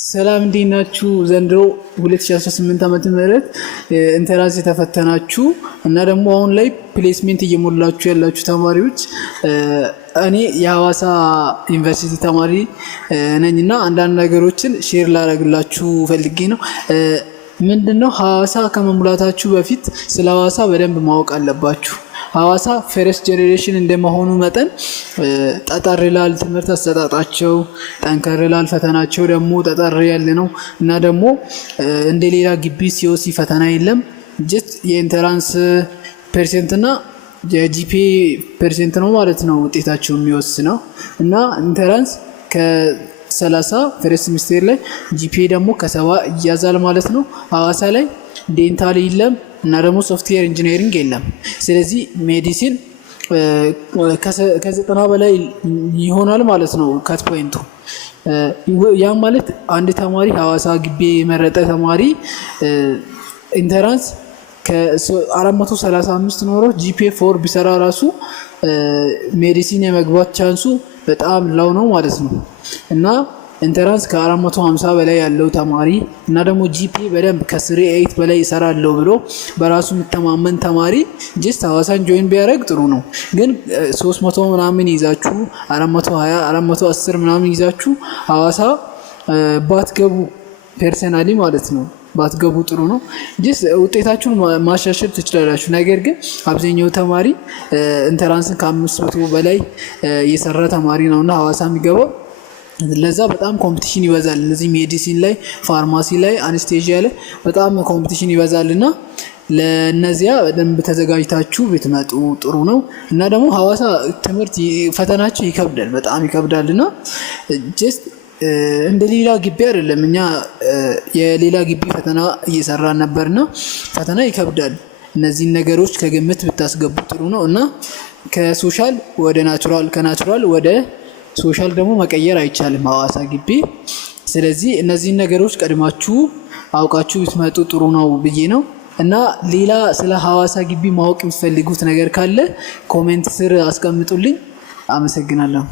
ሰላም እንዲናችሁ ዘንድሮ 2018 ዓመተ ምህረት ኢንተራንስ የተፈተናችሁ እና ደግሞ አሁን ላይ ፕሌስሜንት እየሞላችሁ ያላችሁ ተማሪዎች እኔ የሐዋሳ ዩኒቨርሲቲ ተማሪ ነኝና አንዳንድ ነገሮችን ሼር ላደርግላችሁ ፈልጌ ነው። ምንድነው ሐዋሳ ከመሙላታችሁ በፊት ስለ ሐዋሳ በደንብ ማወቅ አለባችሁ። ሐዋሳ ፈርስት ጀነሬሽን እንደመሆኑ መጠን ጠጠር ይላል ትምህርት አሰጣጣቸው፣ ጠንከር ይላል ፈተናቸው ደግሞ ጠጠር ያለ ነው እና ደግሞ እንደሌላ ግቢ ሲኦሲ ፈተና የለም። ጀስት የኢንተራንስ ፐርሰንት እና የጂፒኤ ፐርሰንት ነው ማለት ነው ውጤታቸው የሚወስነው እና ኢንተራንስ ከ30 ፈርስት ሚኒስቴር ላይ ጂፒኤ ደግሞ ከ70 ይያዛል ማለት ነው። ሐዋሳ ላይ ዴንታል የለም እና ደግሞ ሶፍትዌር ኢንጂነሪንግ የለም። ስለዚህ ሜዲሲን ከ90 በላይ ይሆናል ማለት ነው ካት ፖይንቱ። ያ ማለት አንድ ተማሪ ሐዋሳ ግቢ የመረጠ ተማሪ ኢንተራንስ ከ435 ኖሮ ጂፒኤ 4 ቢሰራ ራሱ ሜዲሲን የመግባት ቻንሱ በጣም ላው ነው ማለት ነው እና ኢንተራንስ ከ450 በላይ ያለው ተማሪ እና ደግሞ ጂፒኤ በደንብ ከ38 በላይ ይሰራለው ብሎ በራሱ የሚተማመን ተማሪ ጀስት ሐዋሳን ጆይን ቢያደርግ ጥሩ ነው። ግን 300 ምናምን ይዛችሁ 420 410 ምናምን ይዛችሁ ሐዋሳ ባትገቡ ፐርሰናሊ ማለት ነው ባትገቡ ጥሩ ነው። ጀስት ውጤታችሁን ማሻሻል ትችላላችሁ። ነገር ግን አብዛኛው ተማሪ ኢንተራንስን ከ500 በላይ የሰራ ተማሪ ነውና ሐዋሳ የሚገባው ለዛ በጣም ኮምፒቲሽን ይበዛል። ለዚህ ሜዲሲን ላይ፣ ፋርማሲ ላይ፣ አነስቴዥያ ላይ በጣም ኮምፒቲሽን ይበዛልና ለነዚያ በደንብ ተዘጋጅታችሁ ብትመጡ ጥሩ ነው እና ደግሞ ሐዋሳ ትምህርት ፈተናቸው ይከብዳል፣ በጣም ይከብዳልና ጀስት እንደሌላ ግቢ አይደለም። እኛ የሌላ ግቢ ፈተና እየሰራን ነበርና ፈተና ይከብዳል። እነዚህን ነገሮች ከግምት ብታስገቡ ጥሩ ነው እና ከሶሻል ወደ ናቹራል ከናቹራል ወደ ሶሻል ደግሞ መቀየር አይቻልም ሐዋሳ ግቢ። ስለዚህ እነዚህን ነገሮች ቀድማችሁ አውቃችሁ ብትመጡ ጥሩ ነው ብዬ ነው እና ሌላ ስለ ሐዋሳ ግቢ ማወቅ የምትፈልጉት ነገር ካለ ኮሜንት ስር አስቀምጡልኝ። አመሰግናለሁ።